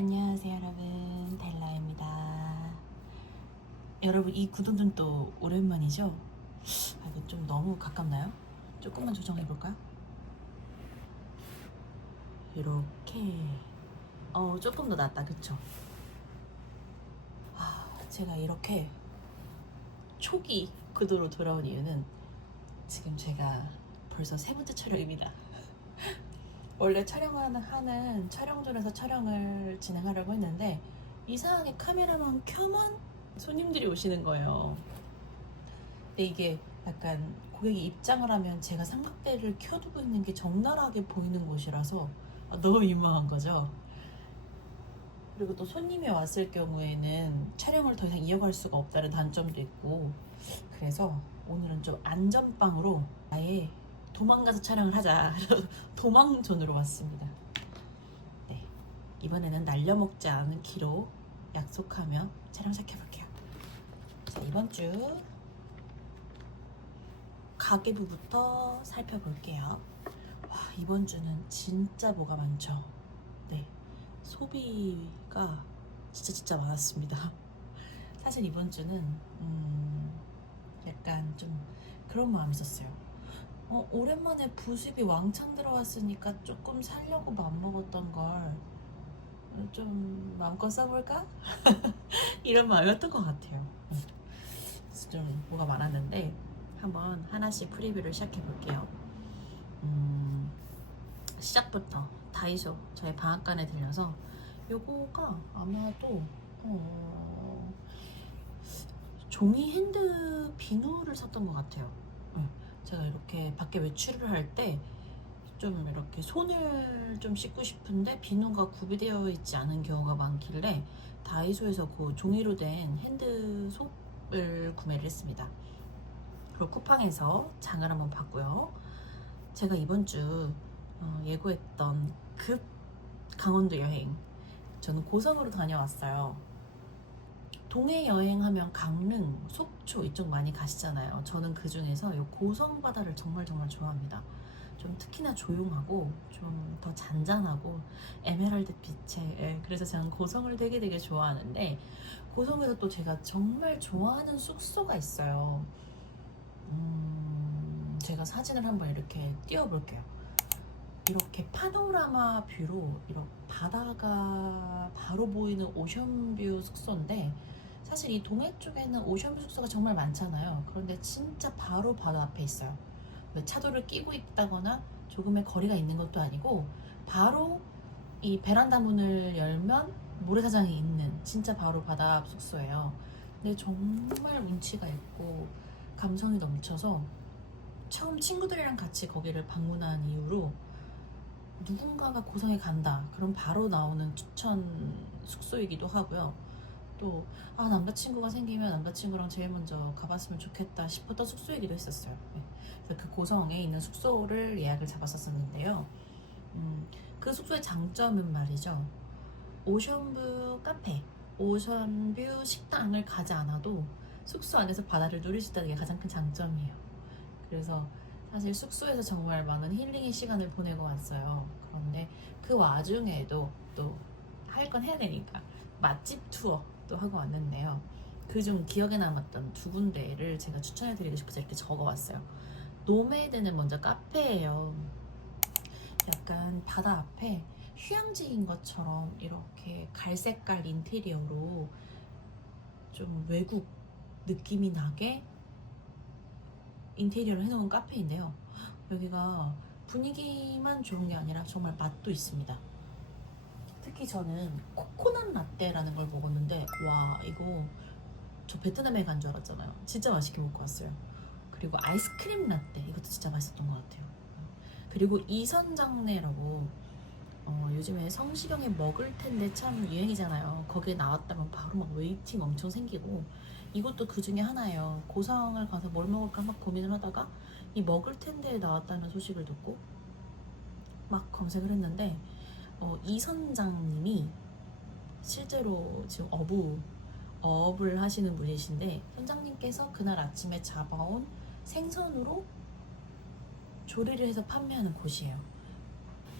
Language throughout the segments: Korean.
안녕하세요 여러분, 델라입니다. 여러분, 이 구도는 또 오랜만이죠? 이거 좀 너무 가깝나요? 조금만 조정해볼까요? 이렇게 조금 더 낫다, 그쵸? 제가 이렇게 초기 구도로 돌아온 이유는 지금 제가 벌써 세 번째 촬영입니다. 원래 촬영하는 촬영존에서 촬영을 진행하려고 했는데 이상하게 카메라만 켜면 손님들이 오시는 거예요. 근데 이게 약간 고객이 입장을 하면 제가 삼각대를 켜두고 있는 게 적나라하게 보이는 곳이라서 너무 민망한 거죠. 그리고 또 손님이 왔을 경우에는 촬영을 더 이상 이어갈 수가 없다는 단점도 있고, 그래서 오늘은 좀 안전빵으로 아예 도망가서 촬영을 하자. 도망존으로 왔습니다. 네, 이번에는 날려먹지 않기로 약속하며 촬영 시작해볼게요. 자, 이번 주 가계부부터 살펴볼게요. 와, 이번 주는 진짜 뭐가 많죠. 네, 소비가 진짜 많았습니다. 사실 이번 주는 약간 좀 그런 마음이 있었어요. 오랜만에 부습이 왕창 들어왔으니까 조금 살려고 맘먹었던 걸 좀 마음껏 써볼까? 이런 마음이었던 것 같아요. 그래서 좀 뭐가 많았는데 한번 하나씩 프리뷰를 시작해 볼게요. 시작부터 다이소 저희 방앗간에 들려서 요거가 아마도 종이 핸드 비누를 샀던 것 같아요. 제가 이렇게 밖에 외출을 할 때 좀 이렇게 손을 좀 씻고 싶은데 비누가 구비되어 있지 않은 경우가 많길래 다이소에서 그 종이로 된 핸드 솝을 구매를 했습니다. 그리고 쿠팡에서 장을 한번 봤고요. 제가 이번 주 예고했던 급 강원도 여행, 저는 고성으로 다녀왔어요. 동해 여행하면 강릉, 속초 이쪽 많이 가시잖아요. 저는 그 중에서 이 고성 바다를 정말 좋아합니다. 좀 특히나 조용하고 좀 더 잔잔하고 에메랄드 빛에, 그래서 저는 고성을 되게 좋아하는데, 고성에서 또 제가 정말 좋아하는 숙소가 있어요. 제가 사진을 한번 이렇게 띄워볼게요. 이렇게 파노라마 뷰로 이렇게 바다가 바로 보이는 오션뷰 숙소인데, 사실 이 동해 쪽에는 오션뷰 숙소가 정말 많잖아요. 그런데 진짜 바로 바다 앞에 있어요. 차도를 끼고 있다거나 조금의 거리가 있는 것도 아니고 바로 이 베란다 문을 열면 모래사장이 있는 진짜 바로 바다 앞 숙소예요. 근데 정말 운치가 있고 감성이 넘쳐서 처음 친구들이랑 같이 거기를 방문한 이후로 누군가가 고성에 간다 그럼 바로 나오는 추천 숙소이기도 하고요. 또 남자친구가 생기면 남자친구랑 제일 먼저 가봤으면 좋겠다 싶었던 숙소이기도 했었어요. 네. 그래서 그 고성에 있는 숙소를 예약을 잡았었는데요. 그 숙소의 장점은 말이죠, 오션뷰 카페, 오션뷰 식당을 가지 않아도 숙소 안에서 바다를 누릴 수 있다는 게 가장 큰 장점이에요. 그래서 사실 숙소에서 정말 많은 힐링의 시간을 보내고 왔어요. 그런데 그 와중에도 또 할 건 해야 되니까 맛집 투어도 하고 왔는데요. 그중 기억에 남았던 두 군데를 제가 추천해드리고 싶어서 이렇게 적어왔어요. 노매드는 먼저 카페예요. 약간 바다 앞에 휴양지인 것처럼 이렇게 갈색깔 인테리어로 좀 외국 느낌이 나게 인테리어를 해놓은 카페인데요. 여기가 분위기만 좋은 게 아니라 정말 맛도 있습니다. 특히 저는 코코넛 라떼라는 걸 먹었는데, 와, 이거 저 베트남에 간 줄 알았잖아요. 진짜 맛있게 먹고 왔어요. 그리고 아이스크림 라떼, 이것도 진짜 맛있었던 것 같아요. 그리고 이선장내라고 요즘에 성시경에 먹을 텐데 참 유행이잖아요. 거기에 나왔다면 바로 막 웨이팅 엄청 생기고, 이것도 그 중에 하나예요. 고성을 가서 뭘 먹을까 막 고민을 하다가 이 먹을 텐데에 나왔다는 소식을 듣고 막 검색을 했는데, 이 선장님이 실제로 지금 어업을 하시는 분이신데, 선장님께서 그날 아침에 잡아온 생선으로 조리를 해서 판매하는 곳이에요.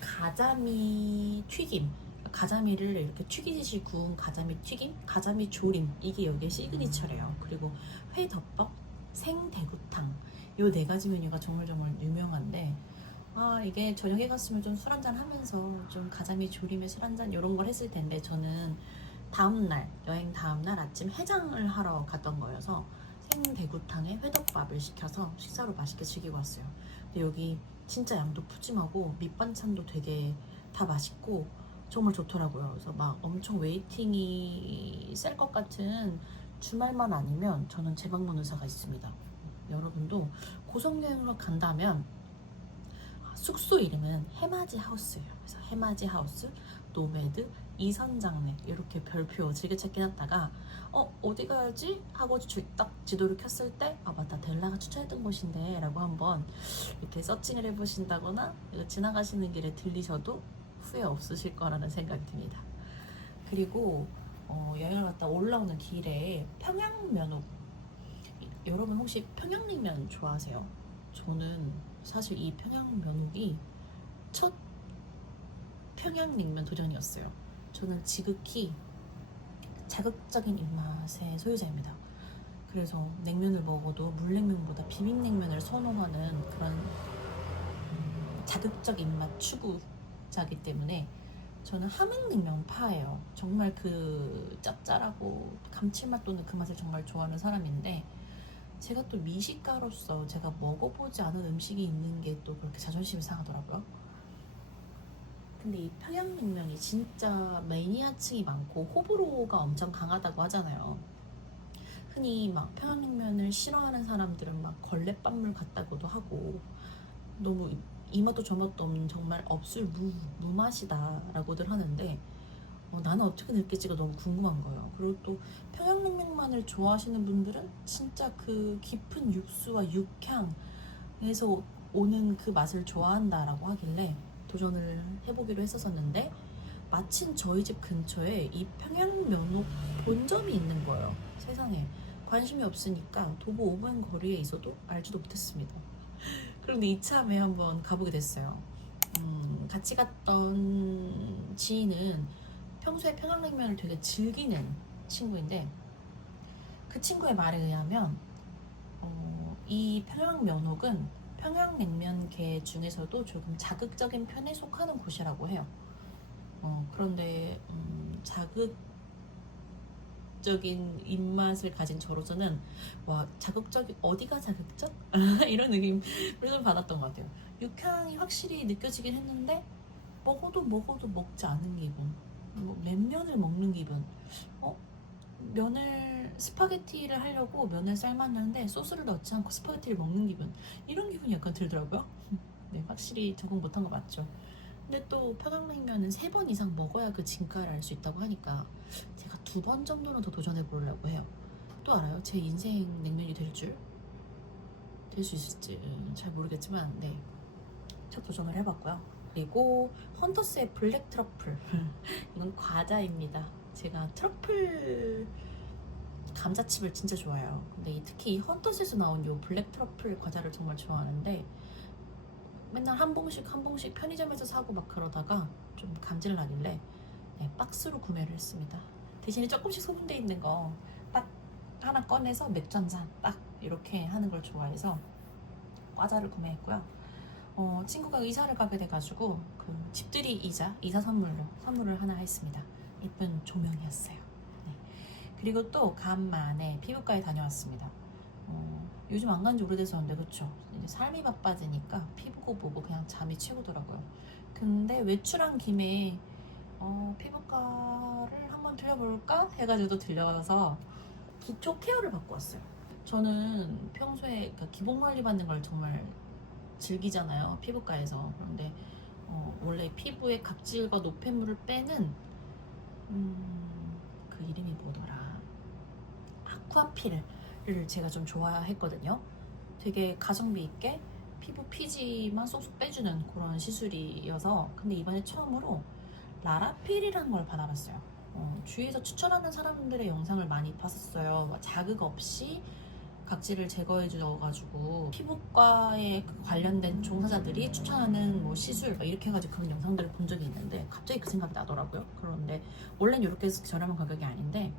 가자미 튀김, 가자미를 이렇게 튀기듯이 구운 가자미 튀김, 가자미 조림, 이게 여기에 시그니처래요. 그리고 회덮밥, 생대구탕, 요 네 가지 메뉴가 정말 유명한데, 이게 저녁에 갔으면 좀 술 한잔 하면서 좀 가자미 조림에 술 한잔 이런 걸 했을 텐데, 저는 다음날, 여행 다음날 아침 해장을 하러 갔던 거여서 생대구탕에 회덮밥을 시켜서 식사로 맛있게 즐기고 왔어요. 근데 여기 진짜 양도 푸짐하고 밑반찬도 되게 다 맛있고 정말 좋더라고요. 그래서 막 엄청 웨이팅이 셀 것 같은 주말만 아니면 저는 재방문 의사가 있습니다. 여러분도 고성여행으로 간다면 숙소 이름은 해맞이 하우스예요. 그래서 해맞이 하우스, 노매드, 이선장래 이렇게 별표 즐겨찾기 했다가 어디 가야지? 하고 딱 지도를 켰을 때 맞다, 델라가 추천했던 곳인데 라고 한번 이렇게 서칭을 해보신다거나 지나가시는 길에 들리셔도 후회 없으실 거라는 생각이 듭니다. 그리고 여행을 갔다 올라오는 길에 평양면옥, 여러분 혹시 평양냉면 좋아하세요? 저는 사실 이 평양면옥이 첫 평양냉면 도전이었어요. 저는 지극히 자극적인 입맛의 소유자입니다. 그래서 냉면을 먹어도 물냉면보다 비빔냉면을 선호하는 그런 자극적 입맛 추구자기 때문에 저는 함흥냉면 파예요. 정말 그 짭짤하고 감칠맛 도는 그 맛을 정말 좋아하는 사람인데, 제가 또 미식가로서 제가 먹어보지 않은 음식이 있는 게 또 그렇게 자존심이 상하더라고요. 근데 이 평양냉면이 진짜 매니아층이 많고 호불호가 엄청 강하다고 하잖아요. 흔히 막 평양냉면을 싫어하는 사람들은 막 걸레밥물 같다고도 하고, 너무 이 맛도 저 맛도 없는 정말 없을 무맛이다 라고들 하는데, 나는 어떻게 느낄지가 너무 궁금한 거예요. 그리고 또 평양냉면만을 좋아하시는 분들은 진짜 그 깊은 육수와 육향에서 오는 그 맛을 좋아한다라고 하길래 도전을 해보기로 했었는데, 마침 저희 집 근처에 이 평양면옥 본점이 있는 거예요. 세상에, 관심이 없으니까 도보 5분 거리에 있어도 알지도 못했습니다. 그런데 이참에 한번 가보게 됐어요. 같이 갔던 지인은 평소에 평양냉면을 되게 즐기는 친구인데, 그 친구의 말에 의하면 이 평양면옥은 평양냉면계 중에서도 조금 자극적인 편에 속하는 곳이라고 해요. 그런데 자극적인 입맛을 가진 저로서는 자극적인, 어디가 자극적? 이런 느낌을 좀 받았던 것 같아요. 육향이 확실히 느껴지긴 했는데 먹어도 먹지 않은 기분, 냉면을 먹는 기분. 면을 스파게티를 하려고 면을 삶았는데 소스를 넣지 않고 스파게티를 먹는 기분, 이런 기분이 약간 들더라고요. 네, 확실히 적응 못한 거 맞죠. 근데 또 평양냉면은 3번 이상 먹어야 그 진가를 알 수 있다고 하니까 제가 2번 정도는 더 도전해 보려고 해요. 또 알아요? 제 인생 냉면이 될 수 있을지 잘 모르겠지만, 네, 첫 도전을 해봤고요. 그리고 헌터스의 블랙 트러플 이건 과자입니다. 제가 트러플 감자칩을 진짜 좋아해요. 근데 특히 이 헌터스에서 나온 요 블랙 트러플 과자를 정말 좋아하는데, 맨날 한 봉씩 편의점에서 사고 막 그러다가 좀 감질 나길래 박스로 구매를 했습니다. 대신에 조금씩 소분돼 있는 거 딱 하나 꺼내서 맥주 한 잔 딱 이렇게 하는 걸 좋아해서 과자를 구매했고요. 친구가 이사를 가게 돼가지고 그 집들이 이사 선물을 하나 했습니다. 예쁜 조명이었어요. 네. 그리고 또 간만에 피부과에 다녀왔습니다. 요즘 안 간지 오래돼서인데, 그쵸? 이제 삶이 바빠지니까 피부고 뭐고 그냥 잠이 최고더라고요. 근데 외출한 김에 피부과를 한번 들려볼까 해가지고 들려가서 기초 케어를 받고 왔어요. 저는 평소에 기본 관리 받는 걸 정말 즐기잖아요, 피부과에서. 그런데 원래 피부에 각질과 노폐물을 빼는 그 이름이 뭐더라, 아쿠아필을 제가 좀 좋아했거든요. 되게 가성비 있게 피부 피지만 쏙쏙 빼주는 그런 시술이어서. 근데 이번에 처음으로 라라필이라는 걸 받아봤어요. 주위에서 추천하는 사람들의 영상을 많이 봤었어요. 자극 없이 각질을 제거해 줘가지고 피부과에 관련된 종사자들이 추천하는 뭐 시술 이렇게 해가지고 그런 영상들을 본 적이 있는데 갑자기 그 생각이 나더라고요. 그런데 원래는 이렇게 저렴한 가격이 아닌데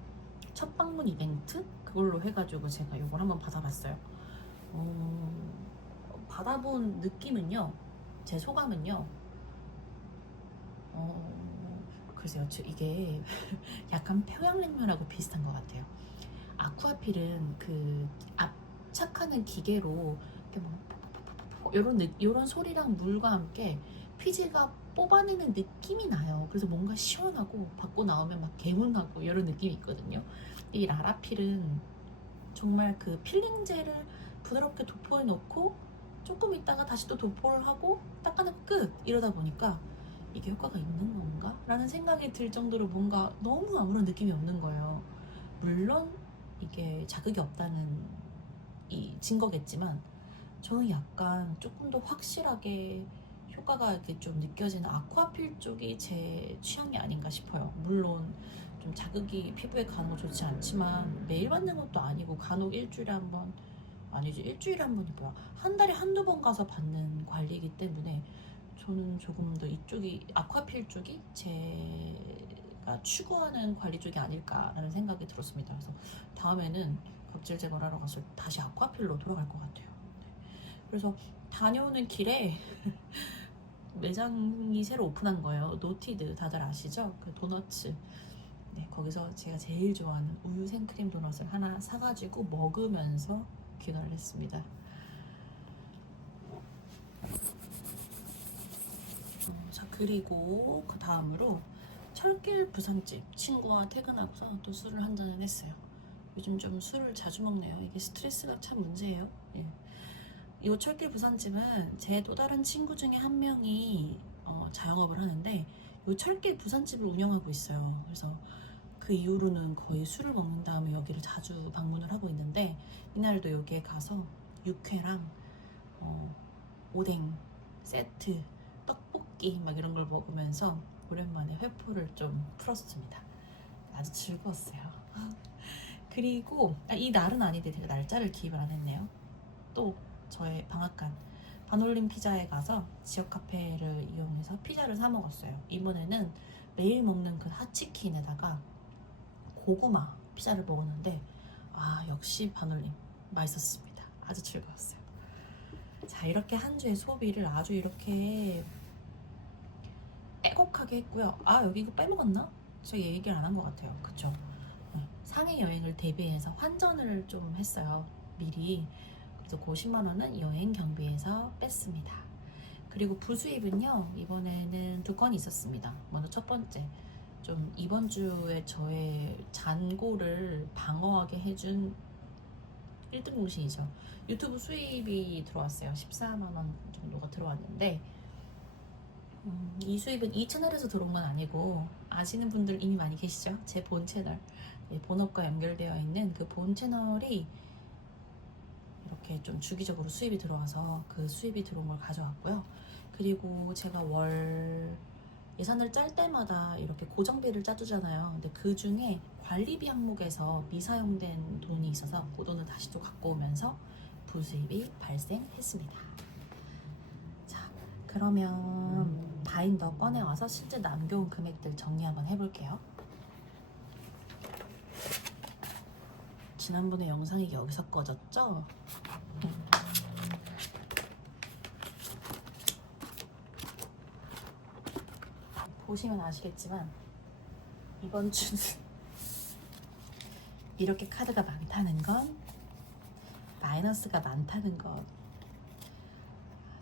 첫 방문 이벤트 그걸로 해가지고 제가 이걸 한번 받아봤어요. 받아본 느낌은요, 제 소감은요, 글쎄요, 이게 약간 평양냉면하고 비슷한 것 같아요. 아쿠아필은 그 압착하는 기계로 이렇게 막 이런 소리랑 물과 함께 피지가 뽑아내는 느낌이 나요. 그래서 뭔가 시원하고 받고 나오면 막 개운하고 이런 느낌이 있거든요. 이 라라필은 정말 그 필링젤을 부드럽게 도포해 놓고 조금 있다가 다시 또 도포를 하고 닦아내고 끝! 이러다 보니까 이게 효과가 있는 건가? 라는 생각이 들 정도로 뭔가 너무 아무런 느낌이 없는 거예요. 물론 이게 자극이 없다는 이 증거겠지만 저는 약간 조금 더 확실하게 효과가 이렇게 좀 느껴지는 아쿠아필 쪽이 제 취향이 아닌가 싶어요. 물론 좀 자극이 피부에 가는 거 좋지 않지만 매일 받는 것도 아니고 간혹 일주일에 한 번, 아니지 일주일에 한 번이 뭐야, 한 달에 한두 번 가서 받는 관리이기 때문에 저는 조금 더 이쪽이 아쿠아필 쪽이 제가 추구하는 관리 쪽이 아닐까라는 생각이 들었습니다. 그래서 다음에는 각질 제거를 하러 가서 다시 아쿠아필로 돌아갈 것 같아요. 그래서 다녀오는 길에 매장이 새로 오픈한 거예요. 노티드 다들 아시죠? 그 도너츠. 네, 거기서 제가 제일 좋아하는 우유 생크림 도넛을 하나 사가지고 먹으면서 귀가를 했습니다. 자, 그리고 그 다음으로 철길 부산집 친구와 퇴근하고서 또 술을 한 잔을 했어요. 요즘 좀 술을 자주 먹네요. 이게 스트레스가 참 문제예요. 예. 이 철길 부산집은 제 또 다른 친구 중에 한 명이 자영업을 하는데 이 철길 부산집을 운영하고 있어요. 그래서 그 이후로는 거의 술을 먹는 다음에 여기를 자주 방문을 하고 있는데 이날도 여기에 가서 육회랑 오뎅 세트, 떡볶이 막 이런 걸 먹으면서 오랜만에 회포를 좀 풀었습니다. 아주 즐거웠어요. 그리고 이 날은 아닌데 제가 날짜를 기입을 안 했네요. 또 저의 방앗간 반올림 피자에 가서 지역 카페를 이용해서 피자를 사 먹었어요. 이번에는 매일 먹는 그 핫치킨에다가 고구마 피자를 먹었는데 역시 반올림 맛있었습니다. 아주 즐거웠어요. 자, 이렇게 한 주의 소비를 아주 이렇게 빼곡하게 했고요. 여기 이거 빼먹었나? 저 얘기를 안 한 것 같아요. 그쵸? 상해 여행을 대비해서 환전을 좀 했어요. 미리. 그래서 그 10만 원은 여행 경비에서 뺐습니다. 그리고 부수입은요, 이번에는 두 건이 있었습니다. 먼저 첫 번째, 좀 이번 주에 저의 잔고를 방어하게 해준 1등 공신이죠. 유튜브 수입이 들어왔어요. 14만 원 정도가 들어왔는데 이 수입은 이 채널에서 들어온 건 아니고 아시는 분들 이미 많이 계시죠? 제 본 채널, 본업과 연결되어 있는 그 본 채널이 이렇게 좀 주기적으로 수입이 들어와서 그 수입이 들어온 걸 가져왔고요. 그리고 제가 월 예산을 짤 때마다 이렇게 고정비를 짜주잖아요. 근데 그 중에 관리비 항목에서 미사용된 돈이 있어서 그 돈을 다시 또 갖고 오면서 부수입이 발생했습니다. 자, 그러면 바인더 꺼내와서 실제 남겨온 금액들 정리 한번 해볼게요. 지난번에 영상이 여기서 꺼졌죠? 보시면 아시겠지만 이번 주는 이렇게 카드가 많다는 건 마이너스가 많다는 것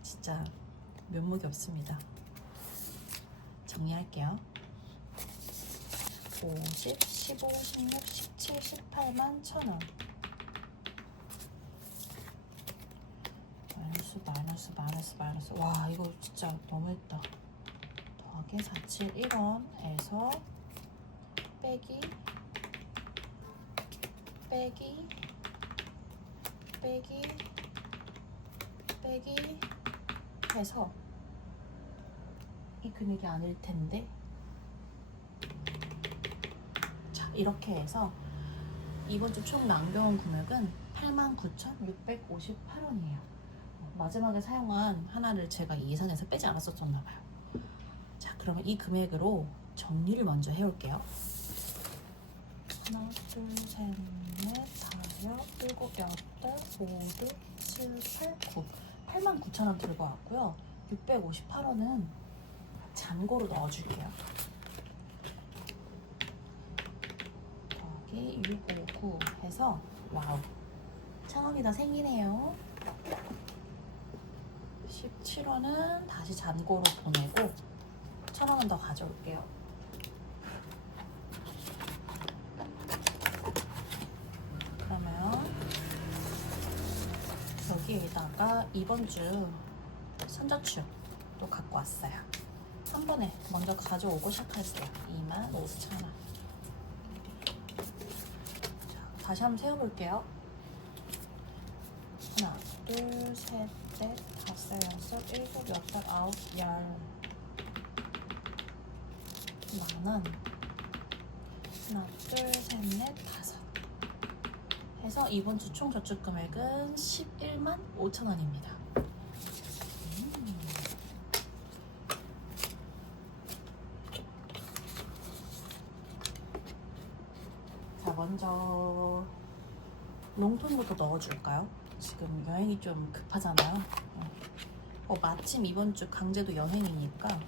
진짜 면목이 없습니다. 정리할게요. 50, 15, 16, 17, 18만 1,000원 마이너스 와 이거 진짜 너무했다. 더하기 471원에서 빼기 해서 이 금액이 아닐 텐데 자 이렇게 해서 이번 주 총 남겨온 금액은 89,658원이에요. 마지막에 사용한 하나를 제가 이 예산에서 빼지 않았었나 봐요. 자, 그러면 이 금액으로 정리를 먼저 해올게요. 하나, 둘, 셋, 넷, 다섯, 일곱, 여덟, 오륙, 칠, 팔, 구. 89,000원 들고 왔고요. 658원은 잔고로 넣어줄게요. 여기 659 해서 와우, 1,000원이 더 생기네요. 17원은 다시 잔고로 보내고 1,000원은 더 가져올게요. 그러면 여기에다가 이번 주 선저축 또 갖고 왔어요. 한 번에 먼저 가져오고 시작할게요. 25,000원. 자, 다시 한번 세어볼게요. 하나, 둘, 셋, 넷, 다섯, 여섯, 일곱, 여덟, 아홉, 열. 만원. 하나, 둘, 셋, 넷, 다섯. 해서 이번 주 총 저축 금액은 115,000원입니다. 자, 먼저 롱톤부터 넣어줄까요? 지금 여행이 좀 급하잖아요. 마침 이번 주 강제도 여행이니까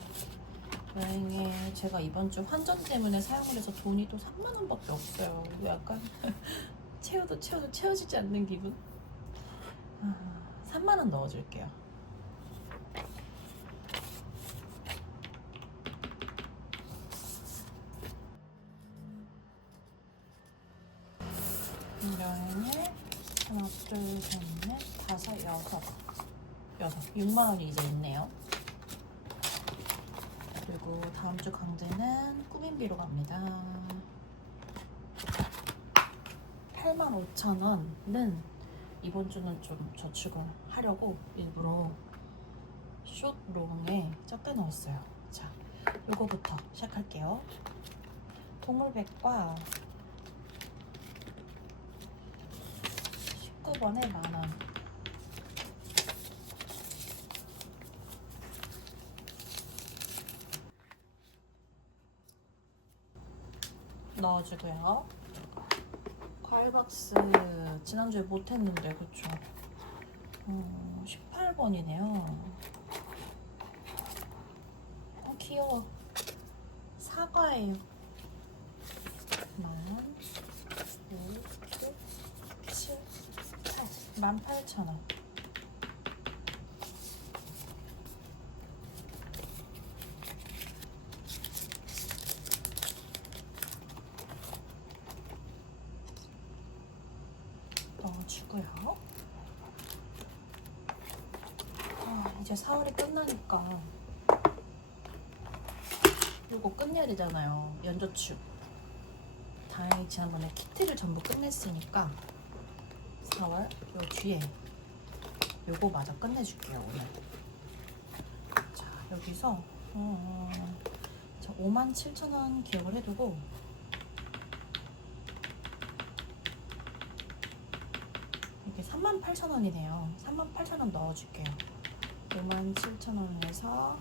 여행에 제가 이번 주 환전 때문에 사용을 해서 돈이 또 3만원밖에 없어요. 약간 채워도 채워지지 않는 기분? 3만원 넣어줄게요. 여행에 하나, 둘, 셋, 넷, 다섯, 여섯. 6만원이 이제 있네요. 그리고 다음 주 강제는 꾸민비로 갑니다. 85,000원은 이번 주는 좀 저축을 하려고 일부러 숏롱에 적게 넣었어요. 자, 이거부터 시작할게요. 동물백과 19번에 만원. 넣어주고요. 과일박스 지난주에 못했는데 그쵸? 18번이네요. 귀여워. 사과예요. 18,000원. 넣어주고요. 이제 4월이 끝나니까 이거 끝내야 되잖아요. 연저축. 다행히 지난번에 키트를 전부 끝냈으니까 4월 요 뒤에 요거 마저 끝내줄게요. 오늘. 자, 여기서 57,000원 기억을 해두고 이게 38,000원이네요. 38,000원 넣어줄게요. 57,000원에서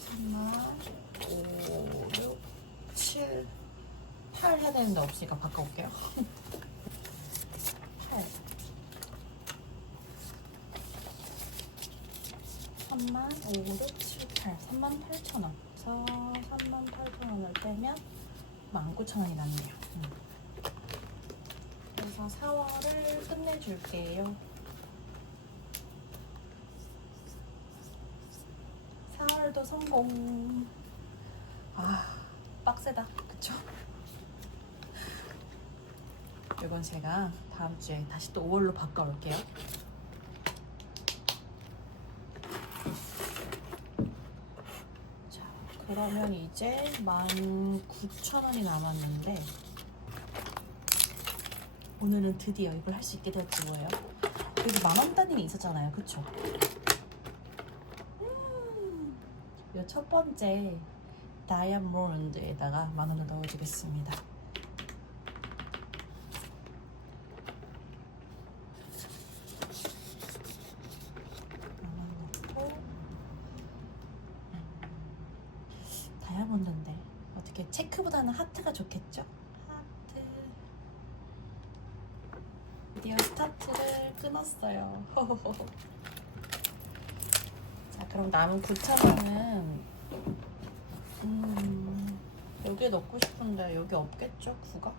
3만 5, 6, 7, 8 해야 되는데 없으니까 바꿔올게요. 8 3만 5, 6, 7, 8 38,000원. 그래서 38,000원을 빼면 19,000원이 남네요. 그래서 4월을 끝내줄게요. 4월도 성공. 빡세다. 그쵸? 이건 제가 다음 주에 다시 또 5월로 바꿔올게요. 자, 그러면 이제 19,000원이 남았는데 오늘은 드디어 이걸 할 수 있게 될지 뭐예요? 여기 만원 단위는 있었잖아요. 그쵸? 이 첫 번째 다이아몬드에다가 만원을 넣어주겠습니다. 일단은 하트가 좋겠죠? 하트. 드디어 스타트를 끊었어요. 자, 그럼 남은 9,000원은 여기에 넣고 싶은데 여기 없겠죠? 9가?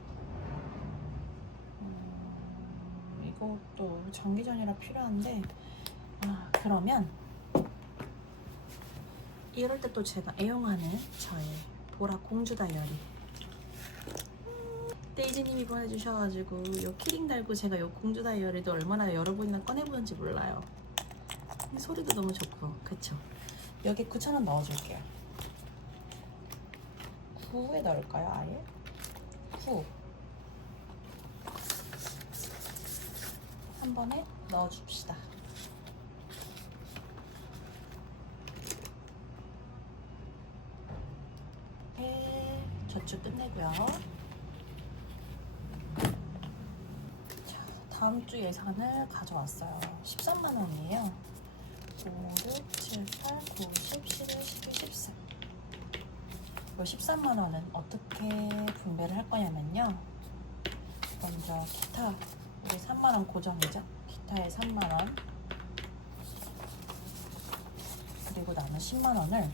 이것도 장기전이라 필요한데 그러면 이럴 때 또 제가 애용하는 저의 보라 공주 다이어리 데이지님이 보내주셔가지고 요 키링 달고 제가 요 공주 다이어리도 얼마나 여러분이나 꺼내보는지 몰라요. 소리도 너무 좋고 그쵸? 여기 9,000원 넣어줄게요. 9에 넣을까요 아예? 9 한 번에 넣어줍시다. 저축 끝내고요. 자, 다음 주 예산을 가져왔어요. 13만 원이에요. 5, 6, 7, 8, 9, 10, 11, 12, 13. 이 13만 원은 어떻게 분배를 할 거냐면요. 먼저 기타 우리 3만 원 고정이죠. 기타에 3만 원. 그리고 남은 10만 원을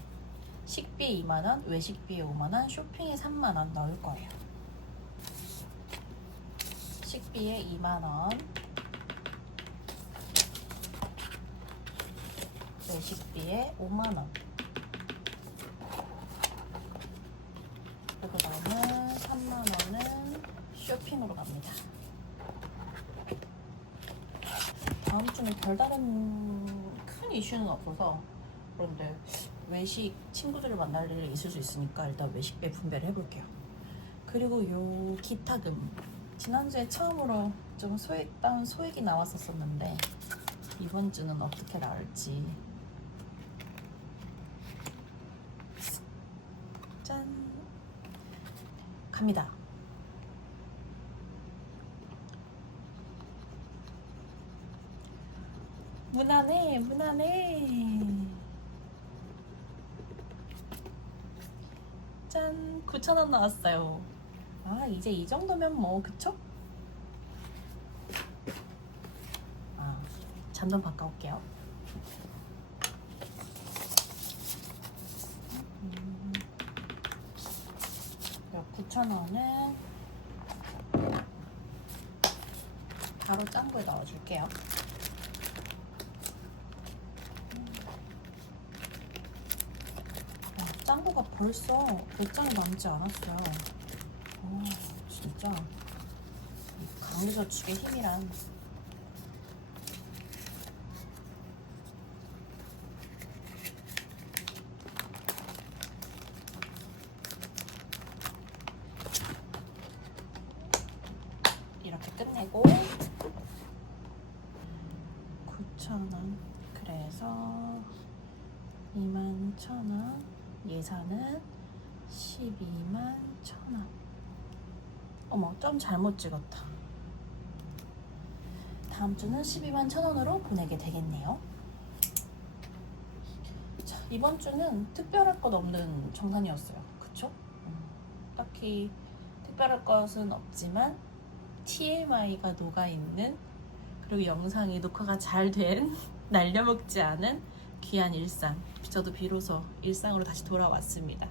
식비에 2만 원, 외식비에 5만 원, 쇼핑에 3만 원 넣을 거예요. 식비에 2만 원, 외식비에 5만 원. 그리고 남은 3만 원은 쇼핑으로 갑니다. 다음 주는 별다른 큰 이슈는 없어서 그런데 외식 친구들을 만날 일이 있을 수 있으니까 일단 외식비 분배를 해볼게요. 그리고 요 기타금 지난주에 처음으로 좀 소액이 나왔었는데 이번 주는 어떻게 나올지. 짠! 갑니다. 무난해 무난해. 짠! 9,000원 나왔어요. 이제 이 정도면 뭐 그쵸? 잔돈 바꿔올게요. 9,000원은 바로 짱구에 넣어줄게요. 짱구가 벌써 100장이 남지 않았어요. 진짜 강제저축의 힘이란. 이렇게 끝내고 9,000원. 그래서 21,000원. 예산은 121,000원. 어머, 좀 잘못 찍었다. 다음 주는 121,000원으로 보내게 되겠네요. 자, 이번 주는 특별할 것 없는 정산이었어요. 그쵸? 딱히 특별할 것은 없지만 TMI가 녹아있는, 그리고 영상이 녹화가 잘 된, 날려먹지 않은 귀한 일상. 저도 비로소 일상으로 다시 돌아왔습니다.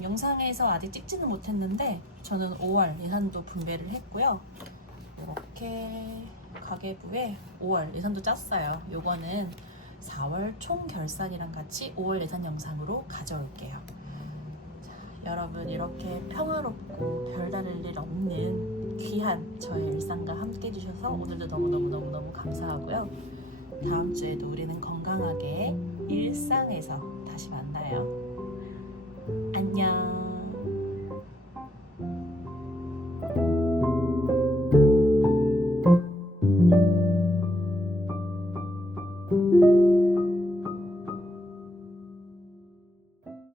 영상에서 아직 찍지는 못했는데 저는 5월 예산도 분배를 했고요. 이렇게 가계부에 5월 예산도 짰어요. 요거는 4월 총 결산이랑 같이 5월 예산 영상으로 가져올게요. 자, 여러분 이렇게 평화롭고 별다를 일 없는 귀한 저의 일상과 함께 해주셔서 오늘도 너무너무 감사하고요. 다음 주에도 우리는 건강하게 일상에서 다시 만나요. 안녕.